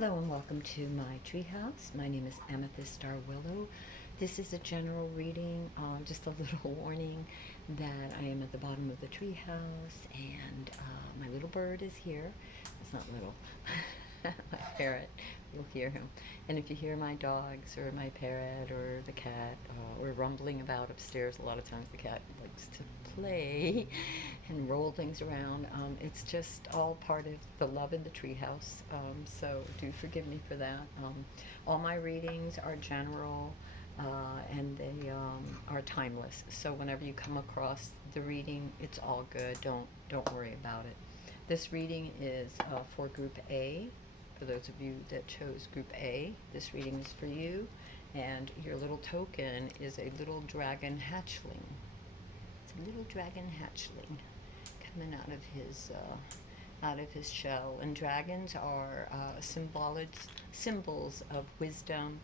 Hello and welcome to my treehouse. My name is Amethyst Star Willow. This is a general reading, just a little warning that I am at the bottom of the treehouse and my little bird is here. It's not little, my parrot. You'll hear him. And if you hear my dogs or my parrot or the cat or rumbling about upstairs, a lot of times the cat likes to play and roll things around. It's just all part of the love in the treehouse. So do forgive me for that. All my readings are general and they are timeless. So whenever you come across the reading, it's all good. Don't worry about it. This reading is for Group A. For those of you that chose Group A, this reading is for you. And your little token is a little dragon hatchling. It's a little dragon hatchling coming out of his shell. And dragons are symbols of wisdom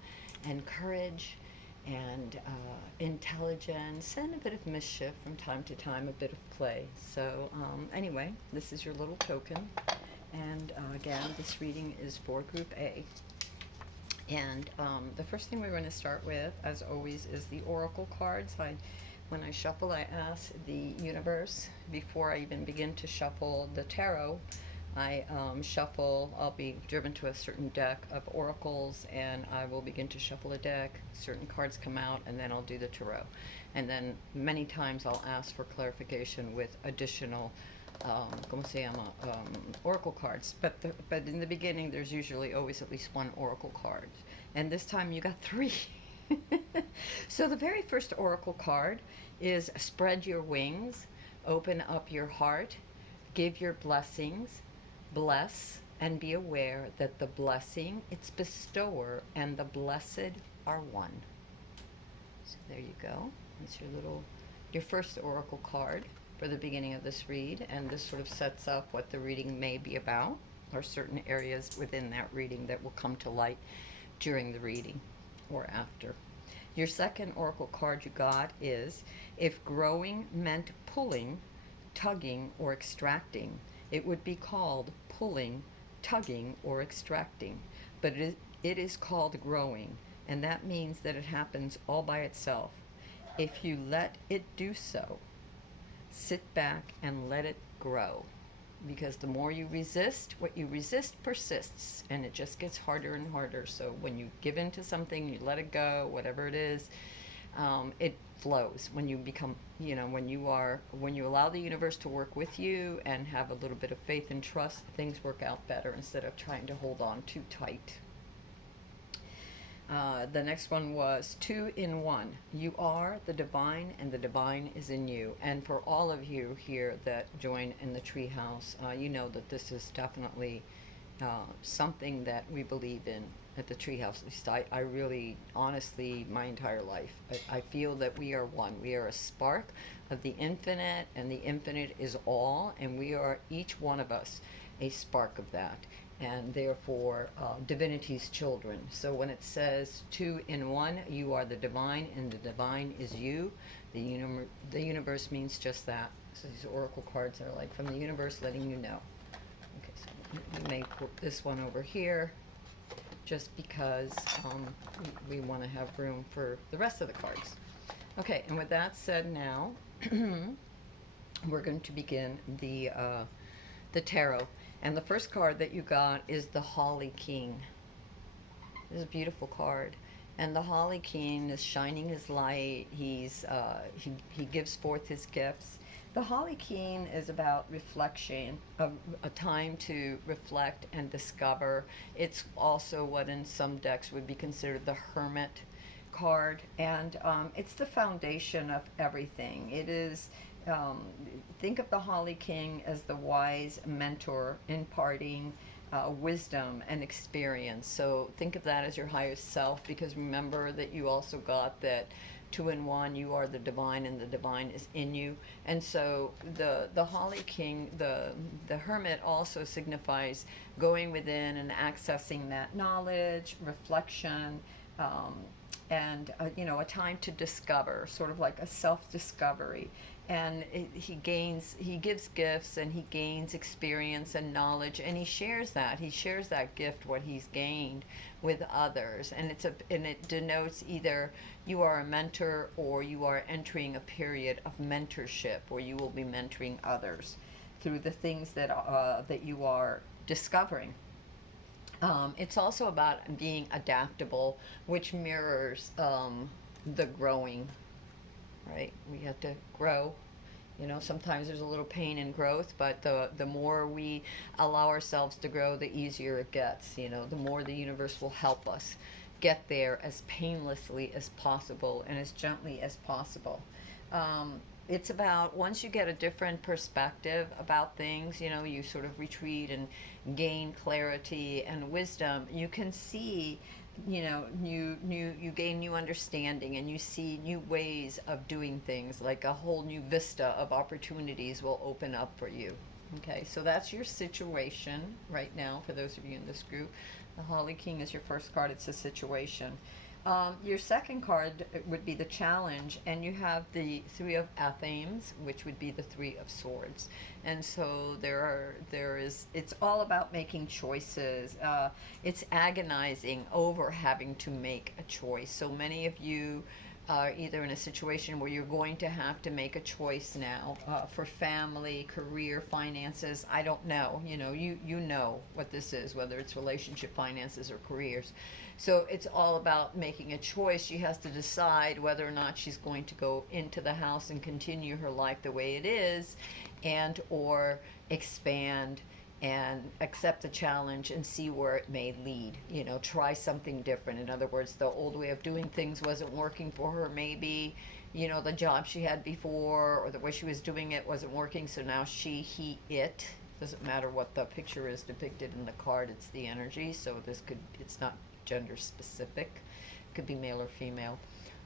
and courage and intelligence and a bit of mischief from time to time, a bit of play. So anyway, this is your little token. And again, this reading is for Group A. And the first thing we're going to start with, as always, is the oracle cards. When I shuffle, I ask the universe, before I even begin to shuffle the tarot, I shuffle, I'll be driven to a certain deck of oracles, and I will begin to shuffle a deck, certain cards come out, and then I'll do the tarot. And then many times I'll ask for clarification with additional oracle cards. But in the beginning, there's usually always at least one oracle card. And this time you got 3. So the very first oracle card is spread your wings, open up your heart, give your blessings, bless, and be aware that the blessing, its bestower, and the blessed are one. So there you go. That's your first oracle card for the beginning of this read, and this sort of sets up what the reading may be about, or certain areas within that reading that will come to light during the reading or after. Your second oracle card you got is, if growing meant pulling, tugging, or extracting, it would be called pulling, tugging, or extracting. But it is called growing, and that means that it happens all by itself. If you let it do so, sit back and let it grow. Because the more you resist, what you resist persists, and it just gets harder and harder. So when you give in to something, you let it go, whatever it is, it flows. When you become, when you allow the universe to work with you and have a little bit of faith and trust, things work out better instead of trying to hold on too tight. The next one was 2 in 1. You are the divine, and the divine is in you. And for all of you here that join in the treehouse, you know that this is definitely something that we believe in at the treehouse. At least I really, honestly, my entire life, I feel that we are one. We are a spark of the infinite, and the infinite is all, and we are, each one of us, a spark of that. And therefore divinity's children. So when it says 2 in 1, you are the divine and the divine is you. The universe means just that. So these oracle cards are like from the universe letting you know. Okay, so we may put this one over here just because we want to have room for the rest of the cards. Okay, and with that said, now we're going to begin the tarot. And the first card that you got is the Holly King. This is a beautiful card. And the Holly King is shining his light. He gives forth his gifts. The Holly King is about reflection, a time to reflect and discover. It's also what in some decks would be considered the Hermit card. And it's the foundation of everything. It is... think of the Holly King as the wise mentor imparting wisdom and experience. So think of that as your highest self, because remember that you also got that 2 in 1, you are the divine and the divine is in you. And so the Holly King, the Hermit, also signifies going within and accessing that knowledge, reflection, and a time to discover, sort of like a self-discovery. And he gives gifts, and he gains experience and knowledge, and he shares that gift, what he's gained, with others. And it denotes either you are a mentor or you are entering a period of mentorship where you will be mentoring others through the things that you are discovering. It's also about being adaptable, which mirrors the growing, right? We have to grow. Sometimes there's a little pain in growth, but the more we allow ourselves to grow, the easier it gets. The more the universe will help us get there as painlessly as possible and as gently as possible. It's about, once you get a different perspective about things, you sort of retreat and gain clarity and wisdom, you can see, you gain new understanding, and you see new ways of doing things, like a whole new vista of opportunities will open up for you. Okay, so that's your situation right now for those of you in this group. The Holly King is your first card. It's a situation. Your second card would be the challenge, and you have the Three of Athenes, which would be the Three of Swords. And so it's all about making choices. It's agonizing over having to make a choice. So many of you are either in a situation where you're going to have to make a choice now, for family, career, finances. I don't know. You know what this is, whether it's relationship, finances, or careers. So it's all about making a choice. She has to decide whether or not she's going to go into the house and continue her life the way it is, and or expand and accept the challenge and see where it may lead. Try something different. In other words, the old way of doing things wasn't working for her. Maybe, the job she had before or the way she was doing it wasn't working. So now it doesn't matter what the picture is depicted in the card. It's the energy. So it's not gender specific. It could be male or female.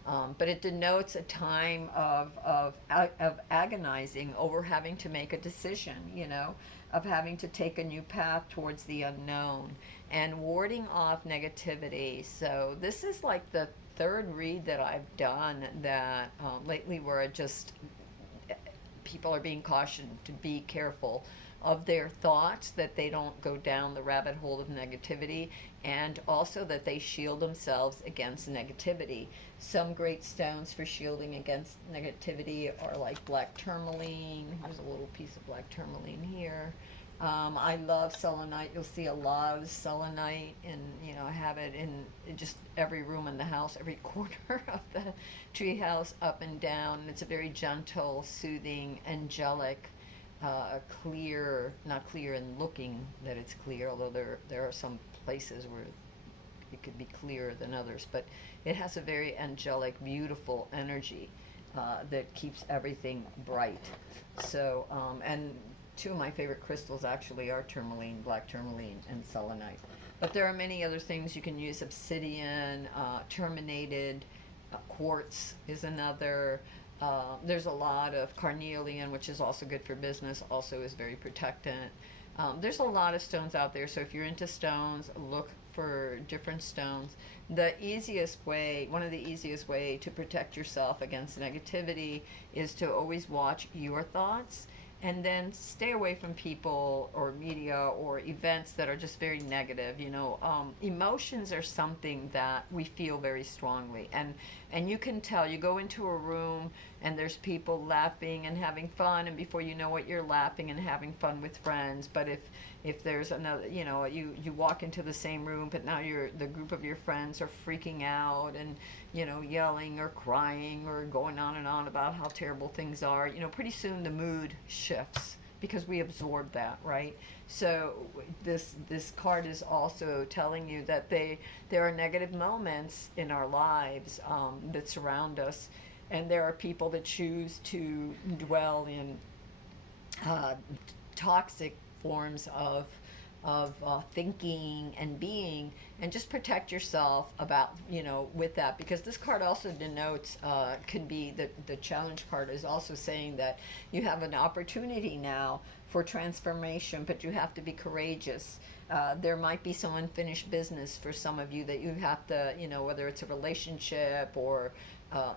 But it denotes a time of agonizing over having to make a decision, of having to take a new path towards the unknown and warding off negativity. So this is like the third read that I've done that lately, where people are being cautioned to be careful of their thoughts, that they don't go down the rabbit hole of negativity, and also that they shield themselves against negativity. Some great stones for shielding against negativity are like black tourmaline. Here's a little piece of black tourmaline here. I love selenite. You'll see a lot of selenite, and I have it in just every room in the house, every corner of the tree house, up and down. It's a very gentle, soothing, angelic, clear, not clear in looking that it's clear, although there are some places where it could be clearer than others, but it has a very angelic, beautiful energy that keeps everything bright. So, and two of my favorite crystals actually are tourmaline, black tourmaline, and selenite. But there are many other things you can use. Obsidian, terminated, quartz is another. There's a lot of carnelian, which is also good for business, also is very protectant. There's a lot of stones out there, so if you're into stones, look for different stones. One of the easiest way to protect yourself against negativity is to always watch your thoughts, and then stay away from people or media or events that are just very negative. Emotions are something that we feel very strongly, and you can tell. You go into a room and there's people laughing and having fun, and before you know it, you're laughing and having fun with friends. But if there's another, you walk into the same room, but now the group of your friends are freaking out and yelling or crying or going on and on about how terrible things are, pretty soon the mood shifts because we absorb that, right? So this card is also telling you that there are negative moments in our lives that surround us, and there are people that choose to dwell in toxic forms of thinking and being, and just protect yourself about, with that, because this card also denotes, can be, the challenge card is also saying that you have an opportunity now for transformation, but you have to be courageous. There might be some unfinished business for some of you that you have to, whether it's a relationship or uh,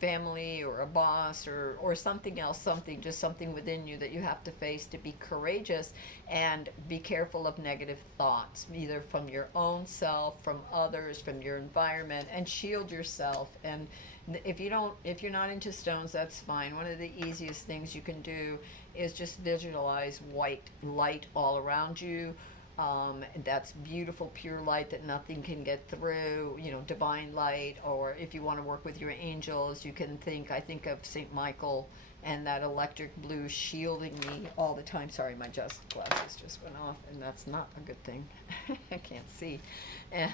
family or a boss or something else, just something within you that you have to face, to be courageous and be careful of negative thoughts, either from your own self, from others, from your environment, and shield yourself. And if you're not into stones, that's fine. One of the easiest things you can do is just visualize white light all around you. That's beautiful, pure light that nothing can get through, divine light. Or if you want to work with your angels, you can I think of St. Michael and that electric blue shielding me all the time. Sorry, my glasses just went off, and that's not a good thing. I can't see. And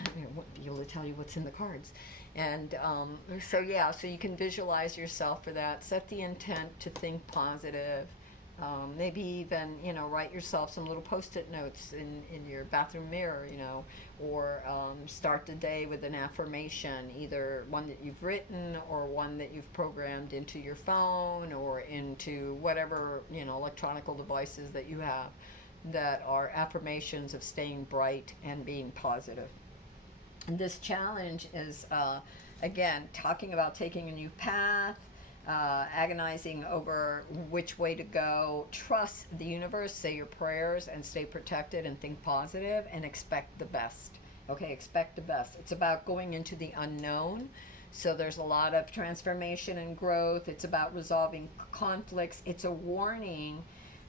be able to tell you what's in the cards. And so you can visualize yourself for that. Set the intent to think positive. Maybe even, write yourself some little post-it notes in your bathroom mirror, or start the day with an affirmation, either one that you've written or one that you've programmed into your phone or into whatever, electronic devices that you have that are affirmations of staying bright and being positive. And this challenge is, again, talking about taking a new path, agonizing over which way to go. Trust the universe, say your prayers, and stay protected and think positive and expect the best. Okay, expect the best. It's about going into the unknown. So there's a lot of transformation and growth. It's about resolving conflicts. It's a warning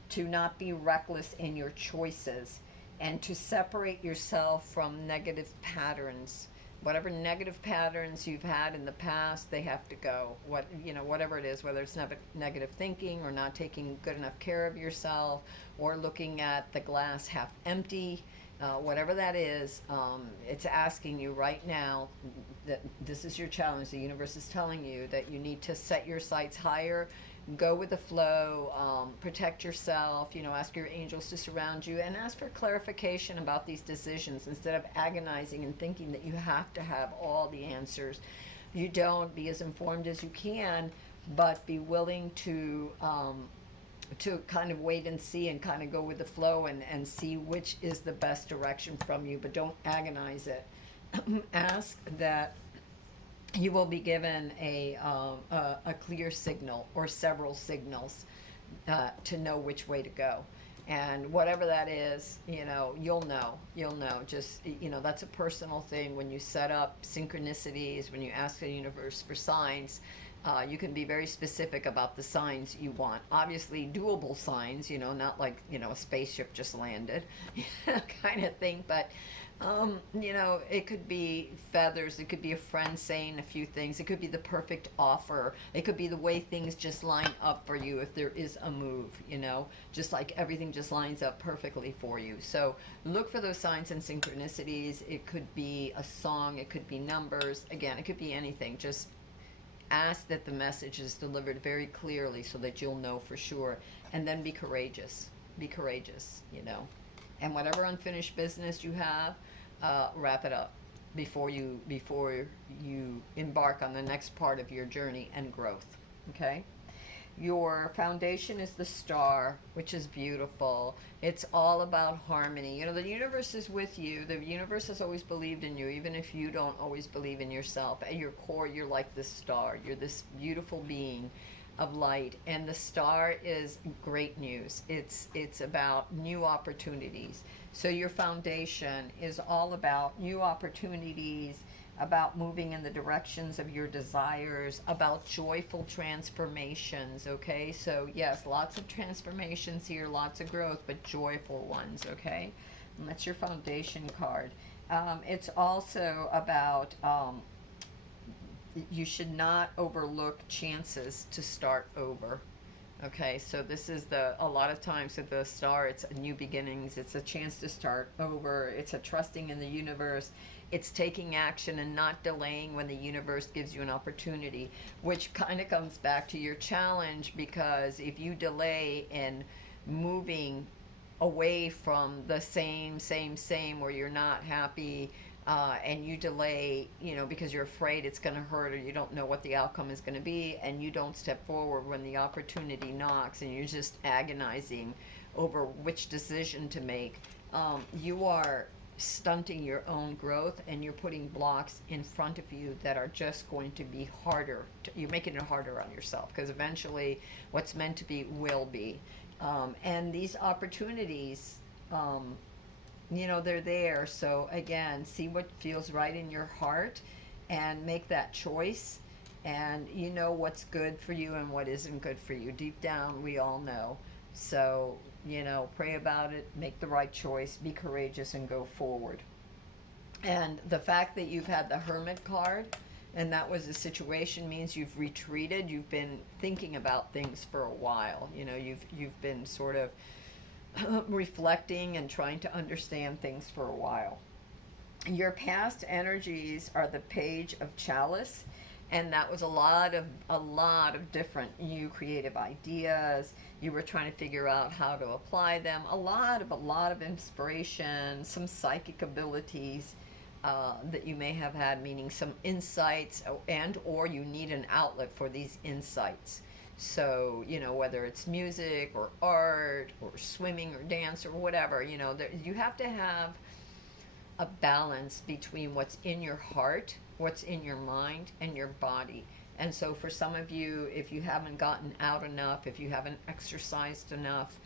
to not be reckless in your choices and to separate yourself from negative patterns. Whatever negative patterns you've had in the past, they have to go. Whatever it is, whether it's negative thinking or not taking good enough care of yourself or looking at the glass half empty, whatever that is, it's asking you right now that this is your challenge. The universe is telling you that you need to set your sights higher, go with the flow, protect yourself, ask your angels to surround you, and ask for clarification about these decisions instead of agonizing and thinking that you have to have all the answers. You don't. Be as informed as you can, but be willing to kind of wait and see and kind of go with the flow and see which is the best direction from you, but don't agonize it. Ask that you will be given a clear signal or several signals to know which way to go. And whatever that is, you'll know. Just, that's a personal thing. When you set up synchronicities, when you ask the universe for signs, you can be very specific about the signs you want. Obviously, doable signs, not like, a spaceship just landed, kind of thing. But it could be feathers. It could be a friend saying a few things. It could be the perfect offer. It could be the way things just line up for you if there is a move, just like everything just lines up perfectly for you. So look for those signs and synchronicities. It could be a song. It could be numbers. Again, it could be anything. Just ask that the message is delivered very clearly so that you'll know for sure. And then be courageous. Be courageous, And whatever unfinished business you have, wrap it up before you embark on the next part of your journey and growth. Okay? Your foundation is the star, which is beautiful. It's all about harmony. The universe is with you. The universe has always believed in you, even if you don't always believe in yourself. At your core, you're like this star. You're this beautiful being of light, and the star is great news. It's about new opportunities. So your foundation is all about new opportunities, about moving in the directions of your desires, about joyful transformations. Okay, so yes, lots of transformations here, lots of growth, but joyful ones. Okay, and that's your foundation card. It's also about you should not overlook chances to start over. Okay, so this is a lot of times at the star, it's a new beginnings, it's a chance to start over, it's a trusting in the universe, it's taking action and not delaying when the universe gives you an opportunity, which kind of comes back to your challenge, because if you delay in moving away from the same, where you're not happy, and you delay, because you're afraid it's going to hurt or you don't know what the outcome is going to be, and you don't step forward when the opportunity knocks, and you're just agonizing over which decision to make, You are stunting your own growth, and you're putting blocks in front of you that are just going to be harder. You're making it harder on yourself, because eventually what's meant to be will be. And these opportunities, they're there. So again, see what feels right in your heart and make that choice. And you know what's good for you and what isn't good for you. Deep down, we all know. So, pray about it, make the right choice, be courageous, and go forward. And the fact that you've had the Hermit card, and that was a situation, means you've retreated. You've been thinking about things for a while. You've been sort of reflecting and trying to understand things for a while. Your past energies are the Page of Chalice, and that was a lot of different new creative ideas. You were trying to figure out how to apply them. A lot of inspiration, some psychic abilities that you may have had, meaning some insights, and or you need an outlet for these insights. So, whether it's music or art or swimming or dance or whatever, you have to have a balance between what's in your heart, what's in your mind, and your body. And so for some of you, if you haven't gotten out enough, if you haven't exercised enough,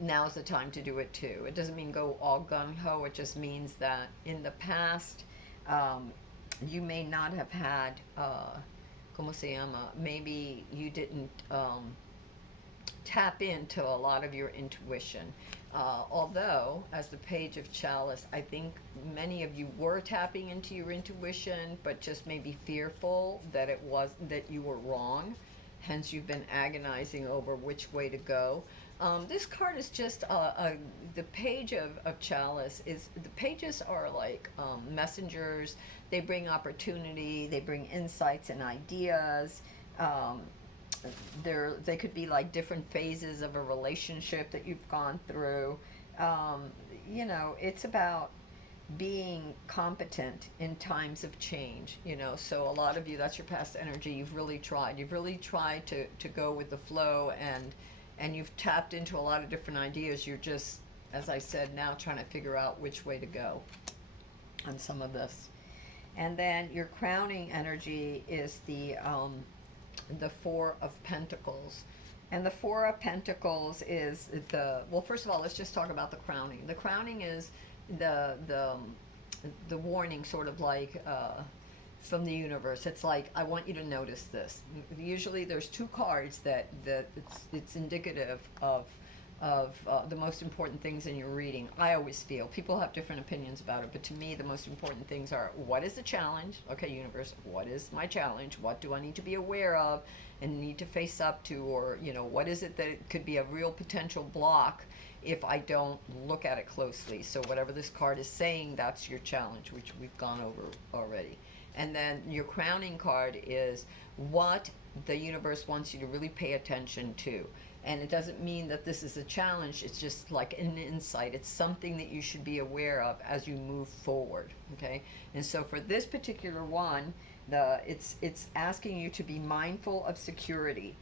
now's the time to do it too. It doesn't mean go all gung-ho. It just means that in the past, you may not have had, como se llama, maybe you didn't tap into a lot of your intuition. Although, as the Page of Chalice, I think many of you were tapping into your intuition, but just maybe fearful that that you were wrong. Hence, you've been agonizing over which way to go. This card is just the Page of Chalice. The pages are like messengers. They bring opportunity. They bring insights and ideas. They could be like different phases of a relationship that you've gone through. It's about being competent in times of change. So a lot of you, that's your past energy. You've really tried to go with the flow, and you've tapped into a lot of different ideas. You're just, as I said, now trying to figure out which way to go on some of this. And then your crowning energy is the Four of Pentacles. And the Four of Pentacles is first of all, let's just talk about the crowning. The crowning is the warning, sort of like from the universe. It's like, I want you to notice this. Usually there's two cards that it's indicative of the most important things in your reading. I always feel people have different opinions about it, but to me the most important things are, what is the challenge? Okay, universe, what is my challenge? What do I need to be aware of and need to face up to? Or what is it that it could be a real potential block if I don't look at it closely? So whatever this card is saying, that's your challenge, which we've gone over already. And then your crowning card is what the universe wants you to really pay attention to. And it doesn't mean that this is a challenge. It's just like an insight. It's something that you should be aware of as you move forward, okay? And so for this particular one, it's asking you to be mindful of security.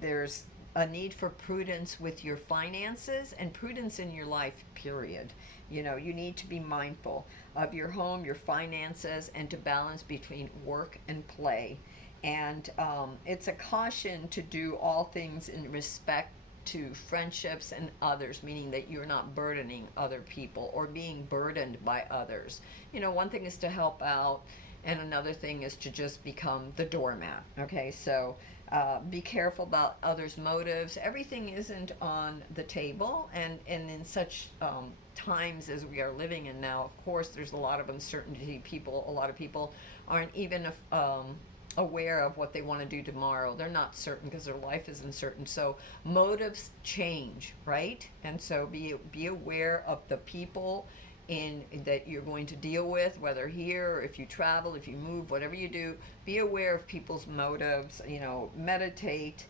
There's a need for prudence with your finances and prudence in your life, period. You need to be mindful of your home, your finances, and to balance between work and play. And it's a caution to do all things in respect to friendships and others, meaning that you're not burdening other people or being burdened by others. One thing is to help out, and another thing is to just become the doormat. Okay, so be careful about others' motives. Everything isn't on the table, and in such times as we are living in now, of course, there's a lot of uncertainty. A lot of people aren't even aware of what they want to do tomorrow. They're not certain because their life is uncertain. So motives change, right? And so be aware of the people that you're going to deal with, whether here or if you travel, if you move, whatever you do. Be aware of people's motives. Meditate.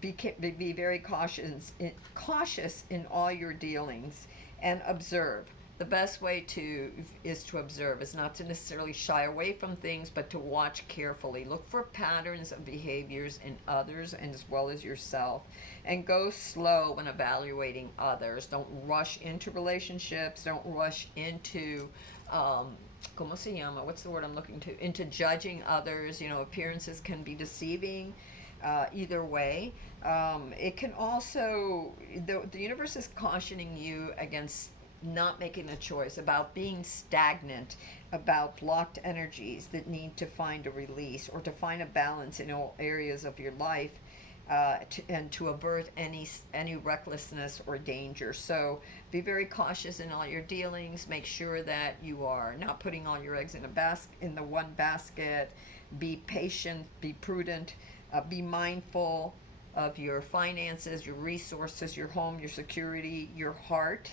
Be very cautious in all your dealings, and observe. the best way to is to observe, is not to necessarily shy away from things, but to watch carefully. Look for patterns of behaviors in others and as well as yourself, and go slow when evaluating others. Don't rush into relationships. Don't rush into ¿cómo se llama? What's the word I'm looking to? Into judging others. You know, appearances can be deceiving. Either way, it can also, the universe is cautioning you against not making a choice, about being stagnant, about blocked energies that need to find a release or to find a balance in all areas of your life, and to avert any recklessness or danger. So be very cautious in all your dealings. Make sure that you are not putting all your eggs in the one basket. Be patient. Be prudent. Be mindful of your finances, your resources, your home, your security, your heart,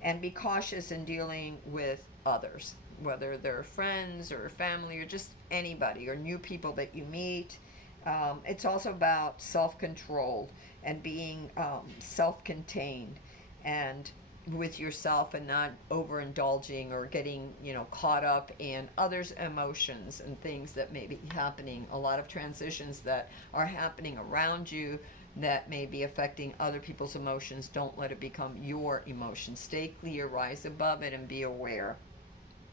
and be cautious in dealing with others, whether they're friends or family or just anybody or new people that you meet. It's also about self-control and being self-contained and with yourself, and not overindulging or getting, caught up in others' emotions and things that may be happening. A lot of transitions that are happening around you that may be affecting other people's emotions. Don't let it become your emotion. Stay clear, rise above it, and be aware.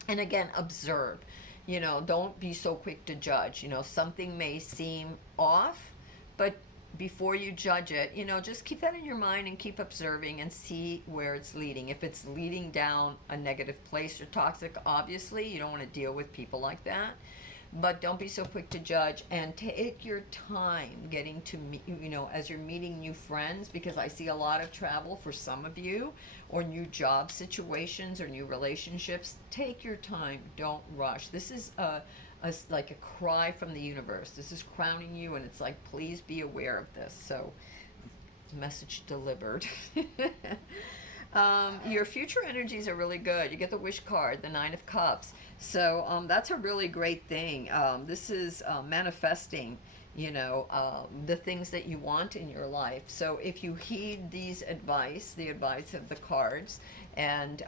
And again, observe. Don't be so quick to judge. Something may seem off, but before you judge it, just keep that in your mind and keep observing and see where it's leading. If it's leading down a negative place or toxic, obviously you don't want to deal with people like that. But don't be so quick to judge, and take your time getting to meet, as you're meeting new friends, because I see a lot of travel for some of you, or new job situations or new relationships. Take your time. Don't rush. This is like a cry from the universe. This is crowning you, and it's like, please be aware of this. So, message delivered. Your future energies are really good. You get the wish card, the Nine of Cups. So that's a really great thing. This is manifesting, the things that you want in your life. So if you heed the advice of the cards, and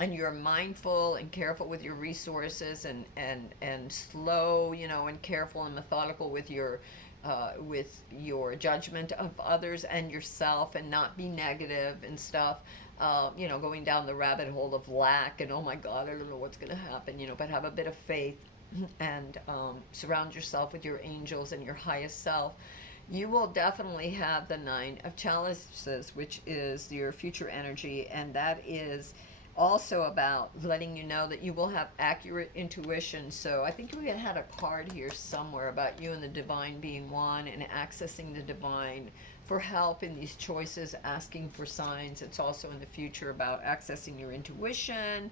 you're mindful and careful with your resources, and slow, and careful and methodical with your judgment of others and yourself, and not be negative and stuff, going down the rabbit hole of lack and, oh my God, I don't know what's going to happen, but have a bit of faith, and surround yourself with your angels and your highest self. You will definitely have the Nine of Chalices, which is your future energy, and that is also about letting you know that you will have accurate intuition. So I think we had a card here somewhere about you and the divine being one, and accessing the divine for help in these choices, asking for signs. It's also in the future about accessing your intuition.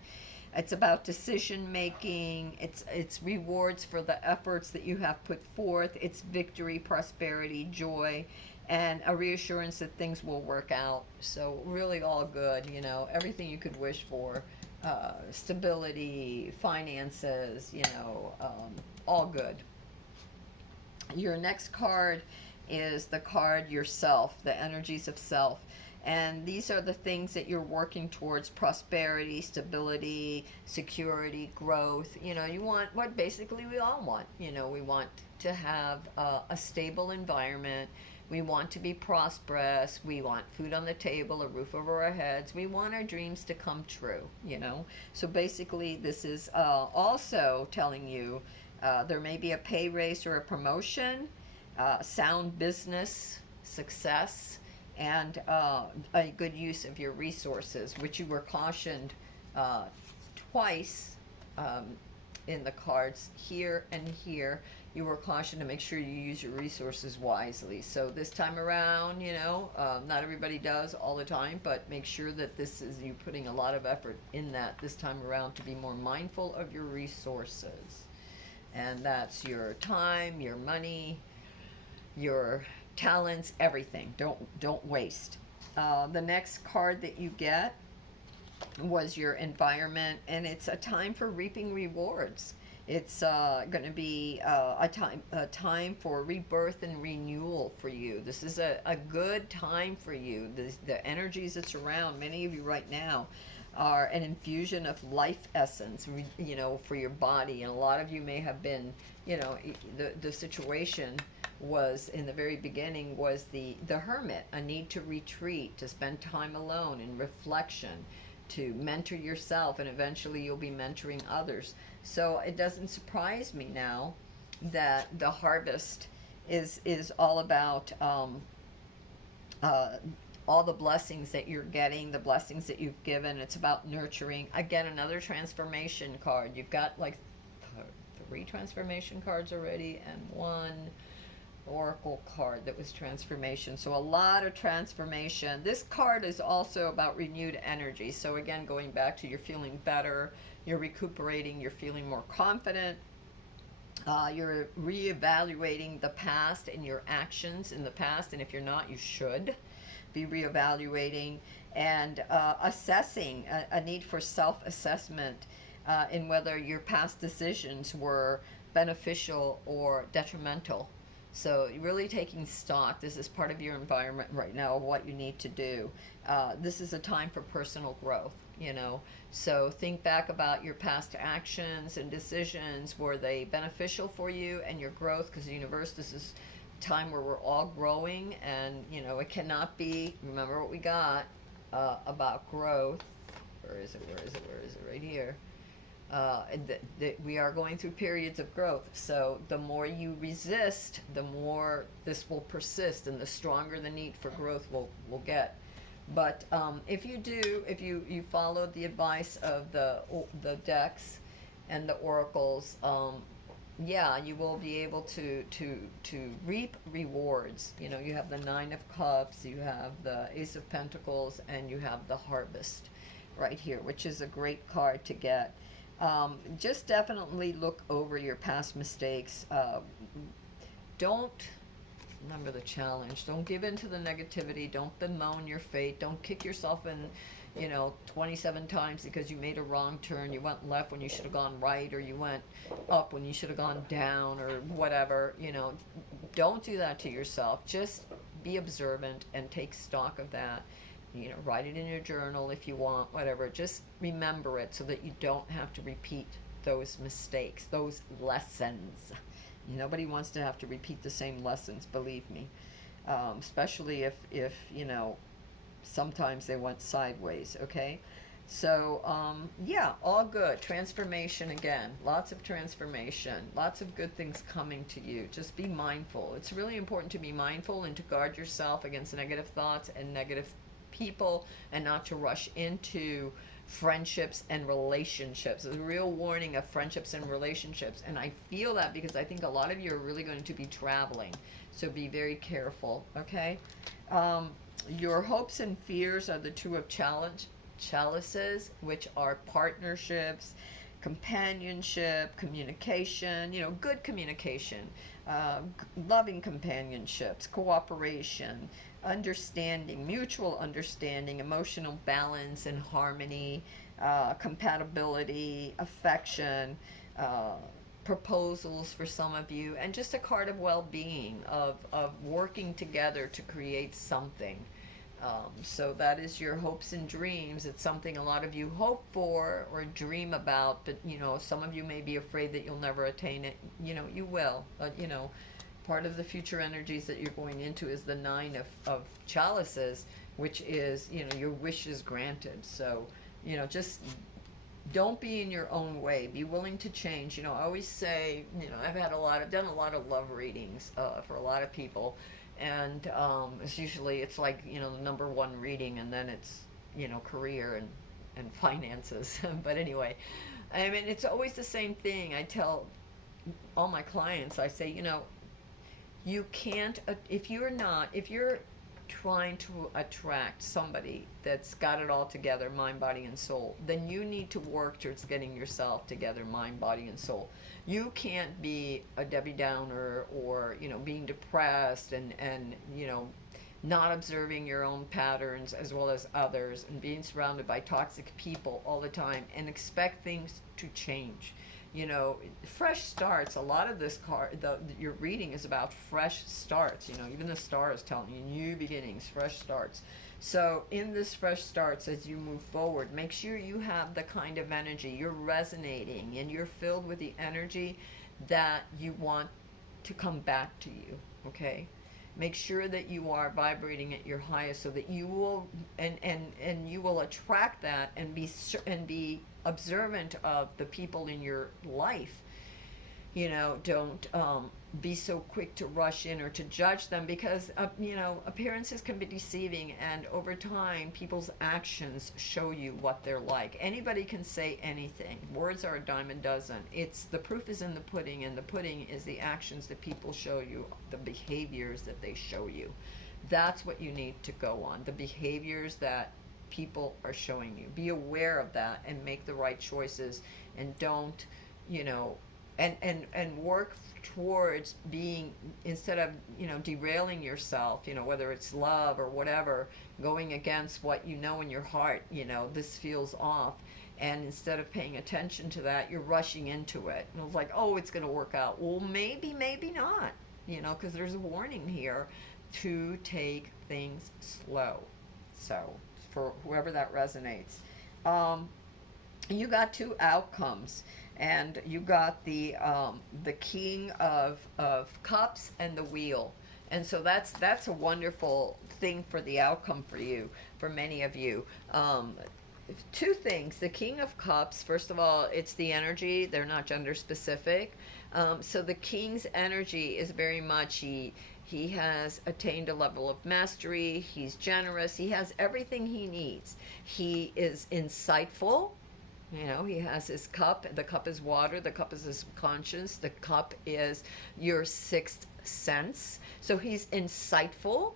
It's about decision making. It's rewards for the efforts that you have put forth. It's victory, prosperity, joy, and a reassurance that things will work out. So really all good, everything you could wish for. Stability, finances, all good. Your next card is the card yourself, the energies of self. And these are the things that you're working towards: prosperity, stability, security, growth. You want what basically we all want. We want to have a stable environment. We want to be prosperous. We want food on the table, a roof over our heads. We want our dreams to come true, So basically, this is also telling you there may be a pay raise or a promotion, sound business success, and a good use of your resources, which you were cautioned twice in the cards, here and here. You were cautioned to make sure you use your resources wisely. So this time around, not everybody does all the time, but make sure that this is you putting a lot of effort in that this time around, to be more mindful of your resources. And that's your time, your money, your talents, everything. Don't waste. The next card that you get was your environment, and it's a time for reaping rewards. It's going to be a time for rebirth and renewal for you. This is a good time for you. The energies that's around many of you right now are an infusion of life essence, for your body. And a lot of you may have been, the situation was in the very beginning was the hermit, a need to retreat, to spend time alone in reflection, to mentor yourself, and eventually you'll be mentoring others. So it doesn't surprise me now that the harvest is all about uh, all the blessings that you're getting, the blessings that you've given. It's about nurturing. Again, another transformation card. You've got like three transformation cards already, and one oracle card that was transformation. So a lot of transformation. This card is also about renewed energy. So again, going back to you're feeling better, you're recuperating, you're feeling more confident. You're reevaluating the past and your actions in the past, and if you're not, you should be reevaluating and assessing, a need for self-assessment in whether your past decisions were beneficial or detrimental. So really taking stock. This is part of your environment right now of what you need to do. This is a time for personal growth, So think back about your past actions and decisions. Were they beneficial for you and your growth? Because the universe, this is time where we're all growing, and it cannot be, remember what we got about growth. Where is it right here. We are going through periods of growth. So the more you resist, the more this will persist, and the stronger the need for growth will get. But if you followed the advice of the decks and the oracles, yeah, you will be able to reap rewards. You have the Nine of Cups, you have the Ace of Pentacles, and you have the Harvest right here, which is a great card to get. Just definitely look over your past mistakes. Don't, remember the challenge. Don't give in to the negativity. Don't bemoan your fate. Don't kick yourself in, 27 times because you made a wrong turn. You went left when you should have gone right, or you went up when you should have gone down, or whatever. Don't do that to yourself. Just be observant and take stock of that. Write it in your journal if you want, whatever. Just remember it so that you don't have to repeat those mistakes, those lessons. Nobody wants to have to repeat the same lessons, believe me. Especially if sometimes they went sideways, okay? So, yeah, all good. Transformation again. Lots of transformation. Lots of good things coming to you. Just be mindful. It's really important to be mindful and to guard yourself against negative thoughts and negative people, and not to rush into friendships and relationships. There's a real warning of friendships and relationships, and I feel that because I think a lot of you are really going to be traveling, so be very careful, okay? Your hopes and fears are the Two of Chalices, which are partnerships, companionship, communication, good communication, loving companionships, cooperation, understanding, mutual understanding, emotional balance and harmony, compatibility, affection, proposals for some of you, and just a card of well-being, of working together to create something. So that is your hopes and dreams. It's something a lot of you hope for or dream about, but some of you may be afraid that you'll never attain it. You will. Part of the future energies that you're going into is the Nine of Chalices, which is, your wish is granted. So, just don't be in your own way. Be willing to change. I always say, I've done a lot of love readings for a lot of people. And it's like, the number one reading, and then it's, career and finances. But anyway, I mean, it's always the same thing. I tell all my clients, I say, you can't, if you're trying to attract somebody that's got it all together, mind, body, and soul, then you need to work towards getting yourself together, mind, body, and soul. You can't be a Debbie Downer or, being depressed and not observing your own patterns as well as others, and being surrounded by toxic people all the time and expect things to change. You know, fresh starts. A lot of this your reading is about fresh starts. You know, even the star is telling you new beginnings, fresh starts. So in this fresh starts, as you move forward, make sure you have the kind of energy, you're resonating and you're filled with the energy that you want to come back to you. Okay, make sure that you are vibrating at your highest, so that you will and you will attract that, and be observant of the people in your life. You know, don't be so quick to rush in or to judge them, because you know, appearances can be deceiving, and over time people's actions show you what they're like. Anybody can say anything. Words are a dime a dozen. It's the proof is in the pudding, and the pudding is the actions that people show you, the behaviors that they show you. That's what you need to go on, the behaviors that people are showing you. Be aware of that and make the right choices, and don't, you know, and work towards being, instead of, you know, derailing yourself, you know, whether it's love or whatever, going against what you know in your heart, you know, this feels off, and instead of paying attention to that, you're rushing into it, and it's like, oh, it's going to work out. Well, maybe not, you know, because there's a warning here to take things slow. So for whoever that resonates, you got two outcomes, and you got the King of Cups and the Wheel, and so that's a wonderful thing for the outcome for you, for many of you. Two things: the King of Cups, first of all, it's the energy. They're not gender specific. So the King's energy is very much he has attained a level of mastery. He's generous. He has everything he needs. He is insightful. You know, he has his cup. The cup is water. The cup is his conscience. The cup is your sixth sense. So he's insightful,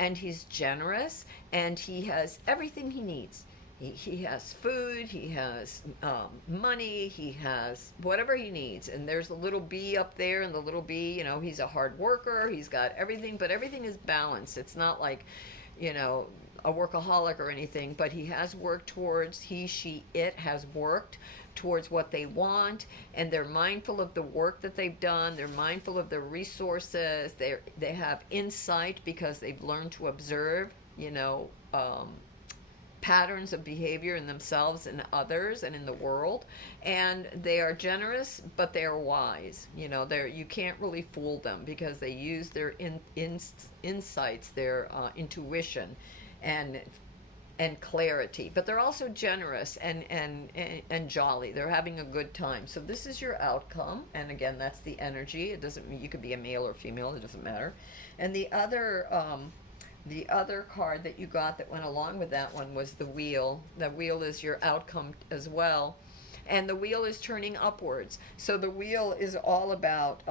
and he's generous, and he has everything he needs. He has food, he has money, he has whatever he needs. And there's a little bee up there, and the little bee, you know, he's a hard worker, he's got everything, but everything is balanced. It's not like, you know, a workaholic or anything, but he has worked towards, he, she, it has worked towards what they want, and they're mindful of the work that they've done. They're mindful of their resources. They have insight because they've learned to observe, you know, patterns of behavior in themselves and others and in the world. And they are generous, but they are wise. You know, you can't really fool them, because they use their insights, their intuition, and clarity. But they're also generous and jolly. They're having a good time. So this is your outcome, and again, that's the energy. It doesn't mean you could be a male or female. It doesn't matter. And the other card that you got that went along with that one was the Wheel. The Wheel is your outcome as well. And the Wheel is turning upwards. So the Wheel is all about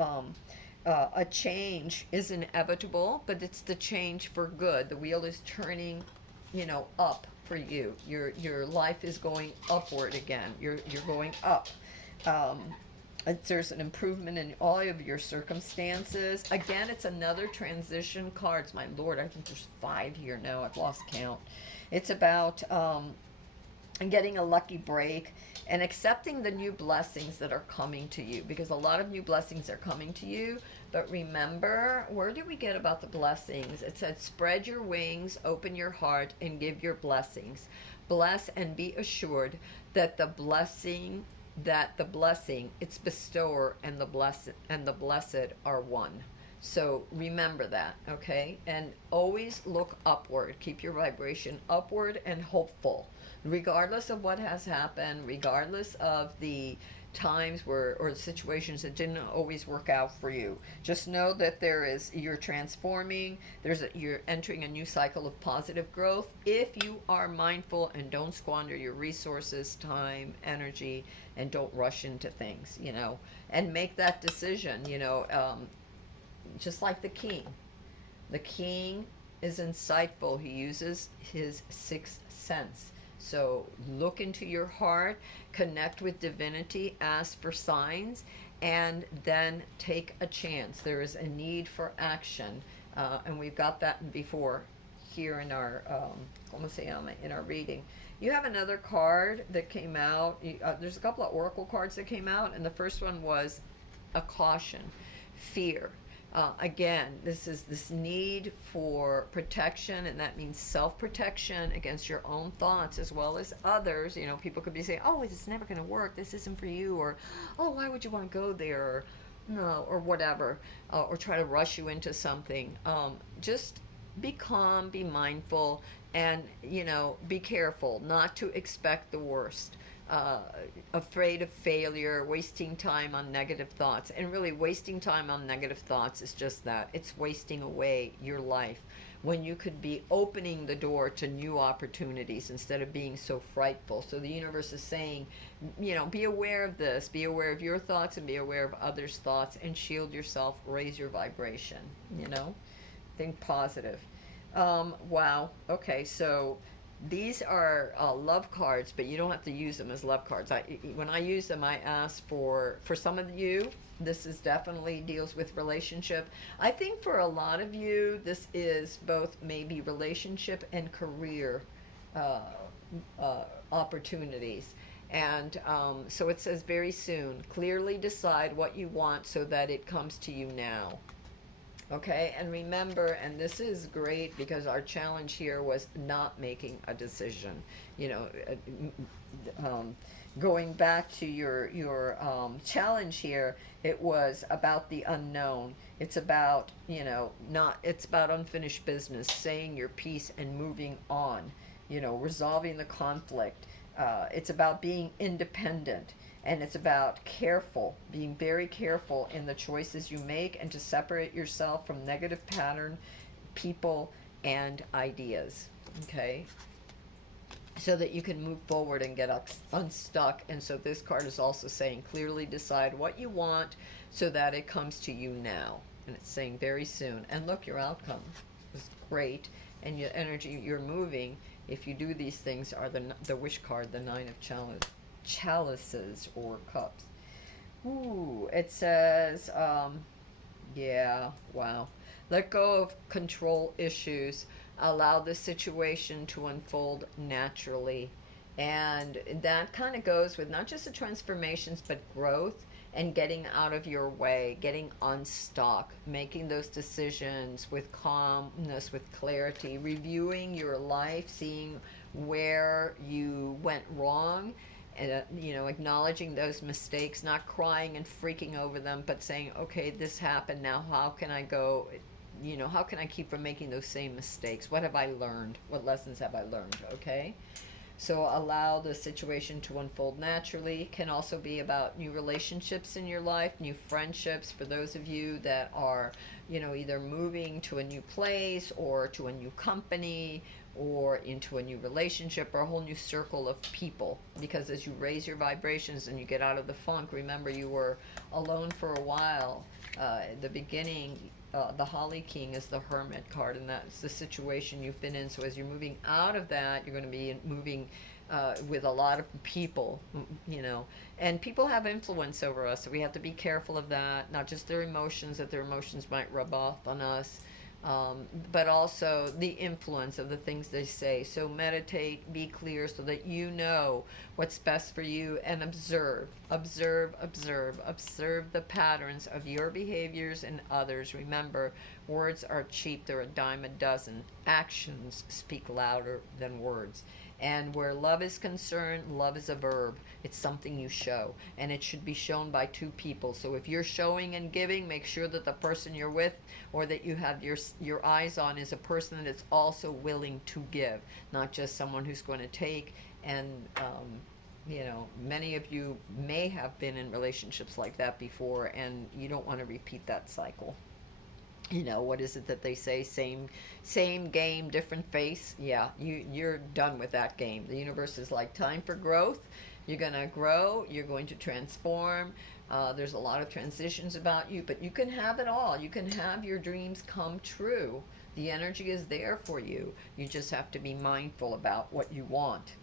a change is inevitable, but it's the change for good. The Wheel is turning, you know, up for you. Your life is going upward again. You're going up. There's an improvement in all of your circumstances. Again, it's another transition cards. My Lord, I think there's 5 here now. I've lost count. It's about getting a lucky break and accepting the new blessings that are coming to you, because a lot of new blessings are coming to you. But remember, where did we get about the blessings? It said, spread your wings, open your heart, and give your blessings. Bless and be assured that the blessing, its bestower and the blessed are one. So remember that, okay? And always look upward. Keep your vibration upward and hopeful, regardless of what has happened, regardless of the times or situations that didn't always work out for you. Just know that you're transforming. You're entering a new cycle of positive growth if you are mindful and don't squander your resources, time, energy, and don't rush into things, you know, and make that decision, you know, just like the king. The king is insightful. He uses his sixth sense. So look into your heart, connect with divinity, ask for signs, and then take a chance. There is a need for action. And we've got that before here in our como se llama, in our reading. You have another card that came out. There's a couple of oracle cards that came out, and the first one was a caution, fear. Again, this is this need for protection, and that means self-protection against your own thoughts as well as others. You know, people could be saying, "Oh, it's never going to work. This isn't for you," or "Oh, why would you want to go there?" Or, no, or whatever, or try to rush you into something. Just be calm, be mindful, and be careful not to expect the worst. uh, Afraid of failure, wasting time on negative thoughts. And really, wasting time on negative thoughts is just that, it's wasting away your life when you could be opening the door to new opportunities instead of being so frightful. So the universe is saying, be aware of this, be aware of your thoughts and be aware of others' thoughts, and shield yourself, raise your vibration, think positive. Wow. Okay, so these are love cards, but you don't have to use them as love cards. When I use them, I ask for some of you. This is definitely deals with relationship. I think for a lot of you, this is both maybe relationship and career uh, opportunities. And so it says very soon, clearly decide what you want so that it comes to you now. Okay, and remember, and this is great because our challenge here was not making a decision. Going back to your challenge here, it was about the unknown. It's about not. It's about unfinished business, saying your piece and moving on. Resolving the conflict. It's about being independent. And it's about being very careful in the choices you make, and to separate yourself from negative pattern, people, and ideas. Okay? So that you can move forward and get unstuck. And so this card is also saying, clearly decide what you want so that it comes to you now. And it's saying very soon. And look, your outcome is great. And your energy, you're moving. If you do these things, are the wish card, the Nine of Chalices or cups. Ooh, it says, yeah, wow. Let go of control issues. Allow the situation to unfold naturally. And that kind of goes with not just the transformations, but growth and getting out of your way, getting unstuck, making those decisions with calmness, with clarity, reviewing your life, seeing where you went wrong, and acknowledging those mistakes, not crying and freaking over them, but saying, okay, this happened, now how can I go, how can I keep from making those same mistakes? What have I learned? What lessons have I learned? Okay, so allow the situation to unfold naturally. Can also be about new relationships in your life, new friendships for those of you that are either moving to a new place or to a new company or into a new relationship or a whole new circle of people. Because as you raise your vibrations and you get out of the funk, remember you were alone for a while. At the beginning, the Holly King is the Hermit card, and that's the situation you've been in. So as you're moving out of that, you're going to be moving with a lot of people, and people have influence over us, so we have to be careful of that. Not just their emotions, that their emotions might rub off on us, but also the influence of the things they say. So meditate, be clear so that you know what's best for you, and observe the patterns of your behaviors and others. Remember, words are cheap, they're a dime a dozen. Actions speak louder than words. And where love is concerned, love is a verb. It's something you show, and it should be shown by two people. So if you're showing and giving, make sure that the person you're with or that you have your eyes on is a person that's also willing to give, not just someone who's going to take. And many of you may have been in relationships like that before, and you don't want to repeat that cycle. What is it that they say? Same game, different face. Yeah, you're done with that game. The universe is like, time for growth. You're going to grow. You're going to transform. There's a lot of transitions about you, but you can have it all. You can have your dreams come true. The energy is there for you. You just have to be mindful about what you want.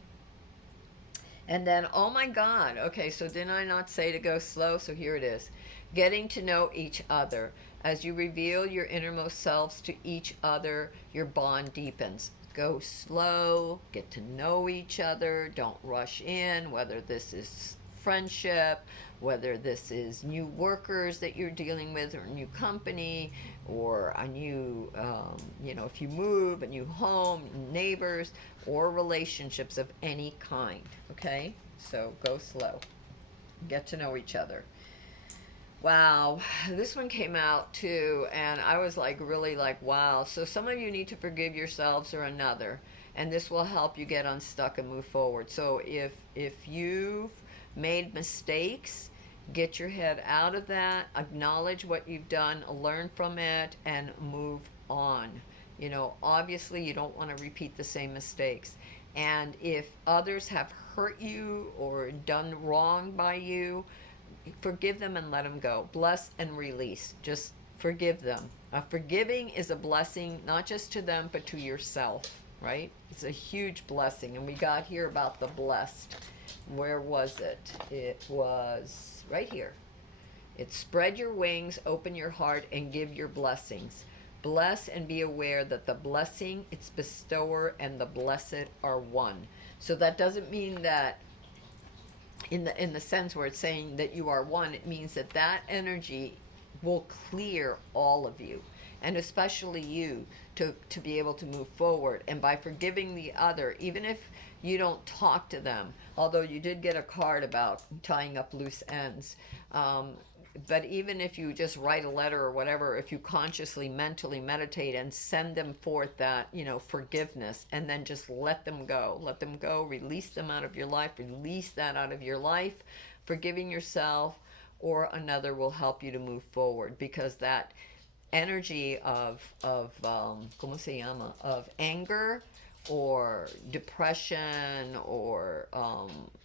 And then, oh my God, okay, so didn't I not say to go slow? So here it is. Getting to know each other. As you reveal your innermost selves to each other, your bond deepens. Go slow, get to know each other, don't rush in, whether this is friendship, whether this is new workers that you're dealing with, or a new company, or a new, if you move, a new home, neighbors, or relationships of any kind. Okay? So go slow. Get to know each other. Wow, this one came out too, and I was like, really like, wow. So some of you need to forgive yourselves or another, and this will help you get unstuck and move forward. So if you've made mistakes, get your head out of that, acknowledge what you've done, learn from it, and move on. Obviously, you don't want to repeat the same mistakes. And if others have hurt you or done wrong by you, forgive them and let them go. Bless and release. Just forgive them. Forgiving is a blessing, not just to them, but to yourself, right? It's a huge blessing. And we got here about the blessed. Where was it? It was right here. It's spread your wings, open your heart, and give your blessings. Bless and be aware that the blessing, its bestower, and the blessed are one. So that doesn't mean that in the sense where it's saying that you are one, it means that that energy will clear all of you, and especially you, to be able to move forward. And by forgiving the other, even if you don't talk to them, although you did get a card about tying up loose ends, but even if you just write a letter or whatever, if you consciously, mentally meditate and send them forth that, forgiveness, and then just let them go, release them out of your life, release that out of your life, forgiving yourself or another will help you to move forward, because that energy of ¿cómo se llama? Of anger or depression or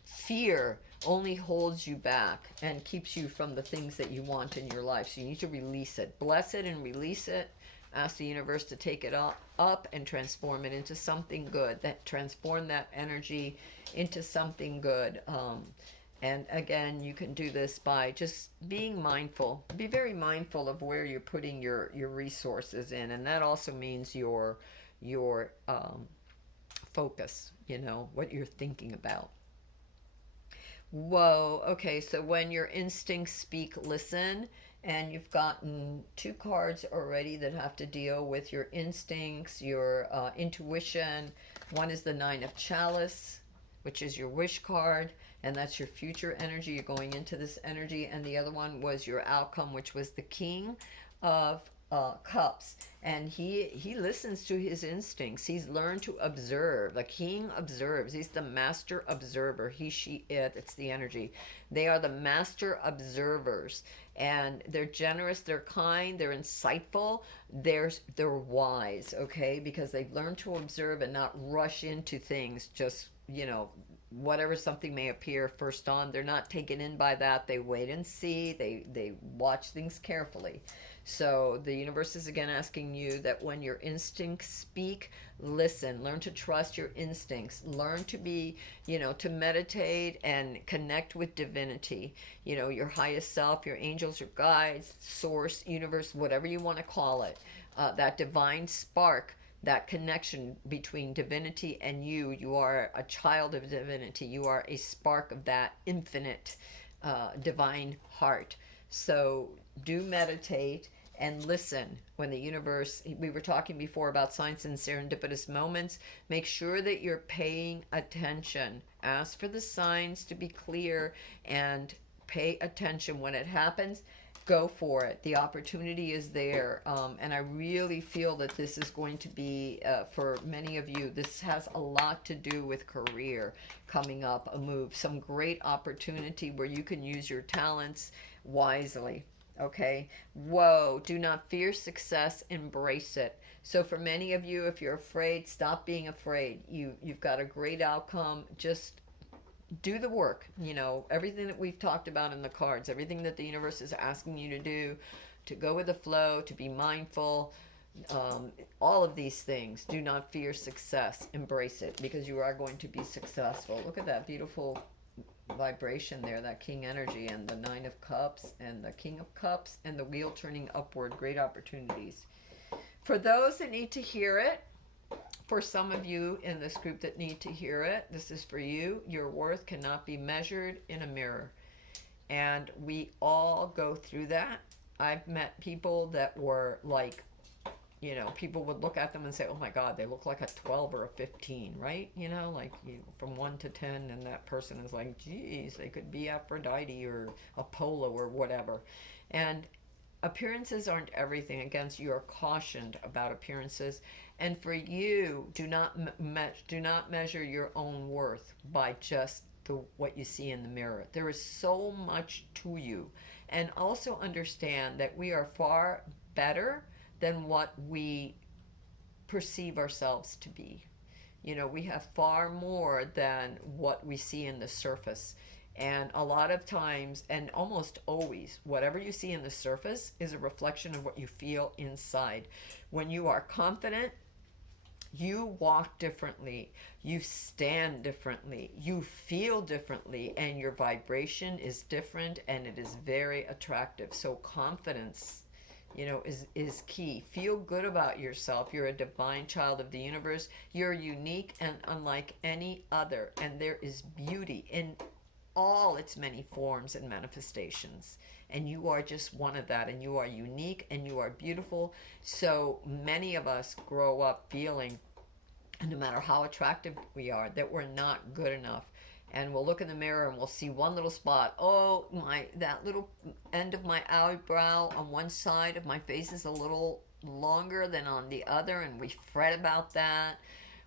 fear only holds you back and keeps you from the things that you want in your life. So you need to release it. Bless it and release it. Ask the universe to take it up and transform it into something good. Transform that energy into something good. And again, you can do this by just being mindful. Be very mindful of where you're putting your resources in, and that also means your focus. What you're thinking about. Whoa. Okay. So when your instincts speak, listen. And you've gotten two cards already that have to deal with your instincts, your intuition. One is the Nine of Chalice, which is your wish card, and that's your future energy. You're going into this energy. And the other one was your outcome, which was the King of Cups. And he listens to his instincts. He's learned to observe. The king observes. He's the master observer. He, she, it. It's the energy. They are the master observers, and they're generous. They're kind. They're insightful. They're wise. Okay, because they've learned to observe and not rush into things. Just whatever something may appear first on. They're not taken in by that. They wait and see. They watch things carefully. So the universe is again asking you that when your instincts speak, listen, learn to trust your instincts, learn to be, to meditate and connect with divinity, your highest self, your angels, your guides, source, universe, whatever you want to call it, that divine spark, that connection between divinity and you. You are a child of divinity. You are a spark of that infinite divine heart. So do meditate and listen when the universe, we were talking before about signs and serendipitous moments. Make sure that you're paying attention. Ask for the signs to be clear and pay attention. When it happens, go for it. The opportunity is there. And I really feel that this is going to be, for many of you, this has a lot to do with career coming up, a move, some great opportunity where you can use your talents wisely. Okay. Whoa. Do not fear success. Embrace it. So for many of you, if you're afraid, stop being afraid. You've got a great outcome. Just do the work. Everything that we've talked about in the cards, everything that the universe is asking you to do, to go with the flow, to be mindful, all of these things. Do not fear success. Embrace it, because you are going to be successful. Look at that beautiful vibration there, that king energy, and the Nine of Cups and the King of Cups and the wheel turning upward. Great opportunities. For those that need to hear it, for some of you in this group that need to hear it, this is for you. Your worth cannot be measured in a mirror. And we all go through that. I've met people that were like, people would look at them and say, oh my God, they look like a 12 or a 15, right? Like from 1 to 10, and that person is like, geez, they could be Aphrodite or Apollo or whatever. And appearances aren't everything. Again, you are cautioned about appearances. And for you, do not measure your own worth by just what you see in the mirror. There is so much to you. And also understand that we are far better than what we perceive ourselves to be. We have far more than what we see in the surface. And a lot of times, and almost always, whatever you see in the surface is a reflection of what you feel inside. When you are confident, you walk differently, you stand differently, you feel differently, and your vibration is different, and it is very attractive. So confidence, is key. Feel good about yourself. You're a divine child of the universe. You're unique and unlike any other, and there is beauty in all its many forms and manifestations. And you are just one of that, and you are unique and you are beautiful. So many of us grow up feeling, and no matter how attractive we are, that we're not good enough. And we'll look in the mirror and we'll see one little spot. Oh, that little end of my eyebrow on one side of my face is a little longer than on the other, and we fret about that.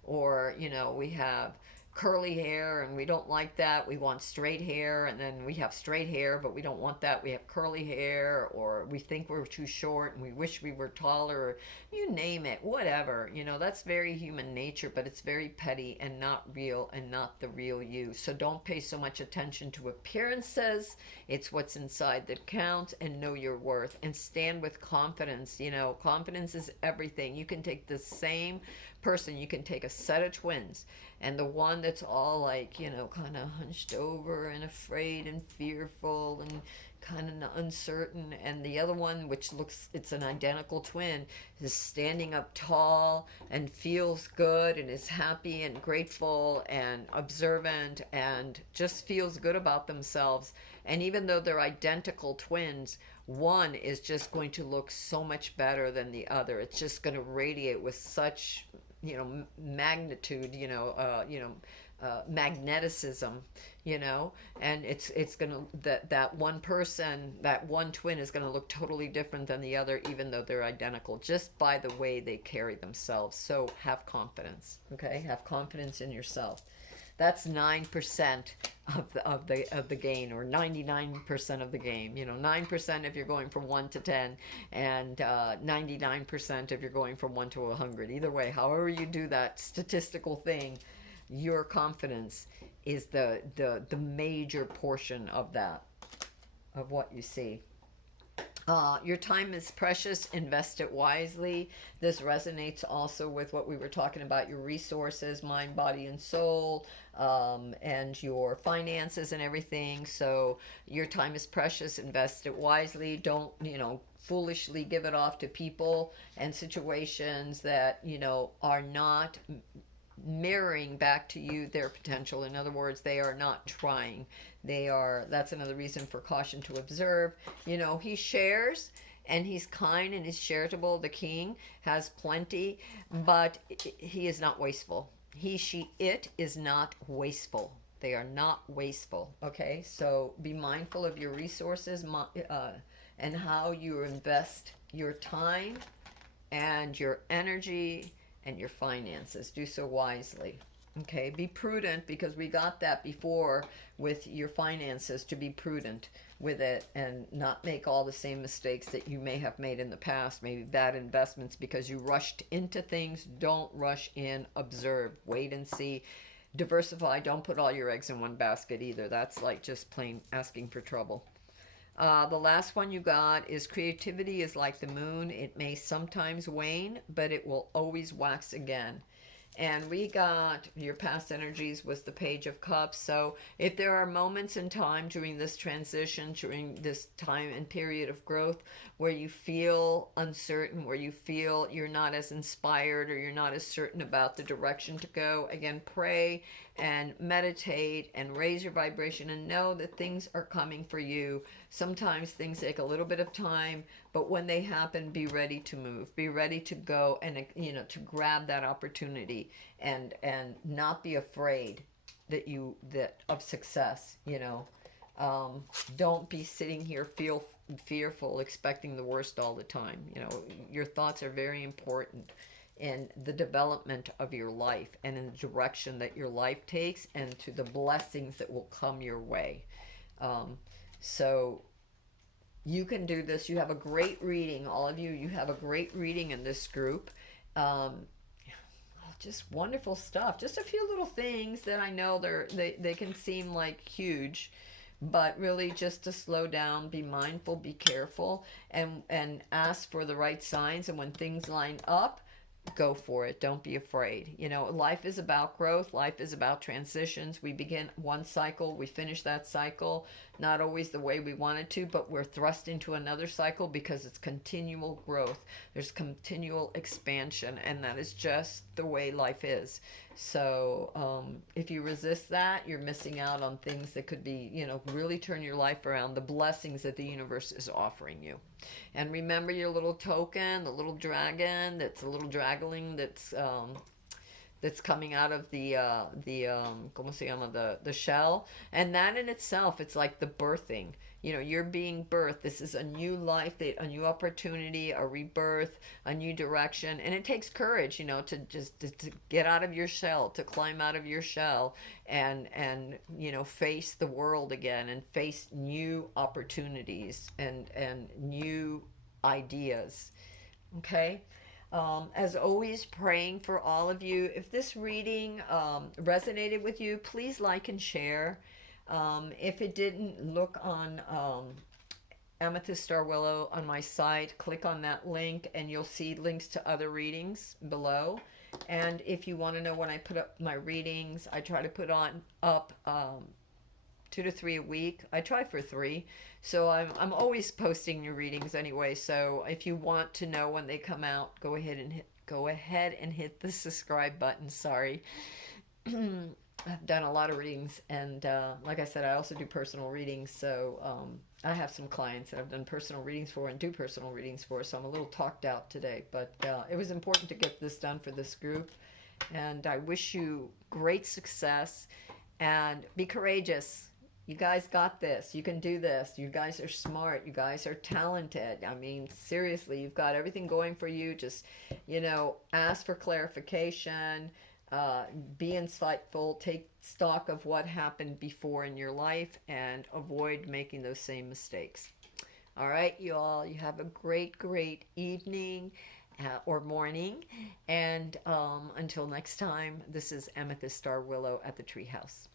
Or, we have curly hair and we don't like that. We want straight hair, and then we have straight hair, but we don't want that. We have curly hair, or we think we're too short and we wish we were taller, or you name it, whatever. That's very human nature, but it's very petty and not real and not the real you. So don't pay so much attention to appearances. It's what's inside that counts, and know your worth and stand with confidence. Confidence is everything. You can take the same person, you can take a set of twins, and the one that's all like, kind of hunched over and afraid and fearful and kind of uncertain, and the other one, which it's an identical twin, is standing up tall and feels good and is happy and grateful and observant and just feels good about themselves. And even though they're identical twins, one is just going to look so much better than the other. It's just going to radiate with such magnitude, magneticism, and it's gonna, that one person, that one twin is gonna look totally different than the other, even though they're identical, just by the way they carry themselves. So have confidence. Okay, have confidence in yourself. That's 9% of the gain, or 99% of the game. 9% if you're going from 1 to 10, and 99% if you're going from 1 to 100. Either way, however you do that statistical thing, your confidence is the major portion of that, of what you see. Your time is precious. Invest it wisely. This resonates also with what we were talking about, your resources, mind, body, and soul, and your finances and everything. So your time is precious. Invest it wisely. Don't, foolishly give it off to people and situations that, are not mirroring back to you their potential. In other words, they are not trying. That's another reason for caution to observe. He shares and he's kind and he's charitable. The king has plenty, but he is not wasteful. He, she, it is not wasteful. They are not wasteful. Okay, so be mindful of your resources and how you invest your time and your energy and your finances. Do so wisely. Okay, be prudent, because we got that before with your finances, to be prudent with it and not make all the same mistakes that you may have made in the past, maybe bad investments because you rushed into things. Don't rush in. Observe, wait and see. Diversify. Don't put all your eggs in one basket either. That's like just plain asking for trouble. The last one you got is creativity is like the moon. It may sometimes wane, but it will always wax again. And we got your past energies was the Page of Cups. So if there are moments in time during this transition, during this time and period of growth where you feel uncertain, where you feel you're not as inspired or you're not as certain about the direction to go, again, pray and meditate and raise your vibration and know that things are coming for you. Sometimes things take a little bit of time, but when they happen, be ready to move, be ready to go and to grab that opportunity and not be afraid that of success. Don't be sitting here feel fearful, expecting the worst all the time. Your thoughts are very important in the development of your life and in the direction that your life takes and to the blessings that will come your way. So you can do this. You have a great reading, all of you. You have a great reading in this group. Just wonderful stuff. Just a few little things that I know they can seem like huge, but really just to slow down, be mindful, be careful, and ask for the right signs. And when things line up, go for it. Don't be afraid. Life is about growth. Life is about transitions. We begin one cycle, we finish that cycle, not always the way we wanted to, but we're thrust into another cycle because it's continual growth. There's continual expansion, and that is just the way life is. So if you resist that, you're missing out on things that could be, really turn your life around, the blessings that the universe is offering you. And remember your little token, the little dragon, that's a little dragling that's coming out of the ¿cómo se llama? The shell. And that in itself, it's like the birthing. You're being birthed. This is a new life, a new opportunity, a rebirth, a new direction. And it takes courage, to get out of your shell, to climb out of your shell and face the world again and face new opportunities and new ideas. Okay? As always, praying for all of you. If this reading resonated with you, please like and share. If it didn't, look on Amethyst Star Willow on my site. Click on that link and you'll see links to other readings below. And if you want to know when I put up my readings, I try to put up 2 to 3 a week. I try for 3. So I'm always posting new readings anyway. So if you want to know when they come out, go ahead and hit the subscribe button. Sorry. I've done a lot of readings, and like I said, I also do personal readings. So I have some clients that I've done personal readings for and do personal readings for. So I'm a little talked out today, but it was important to get this done for this group. And I wish you great success and be courageous. You guys got this. You can do this. You guys are smart. You guys are talented. I mean, seriously, you've got everything going for you. Just, ask for clarification. Be insightful, take stock of what happened before in your life, and avoid making those same mistakes. All right, you all, you have a great, great evening or morning. And until next time, this is Amethyst Star Willow at the Treehouse.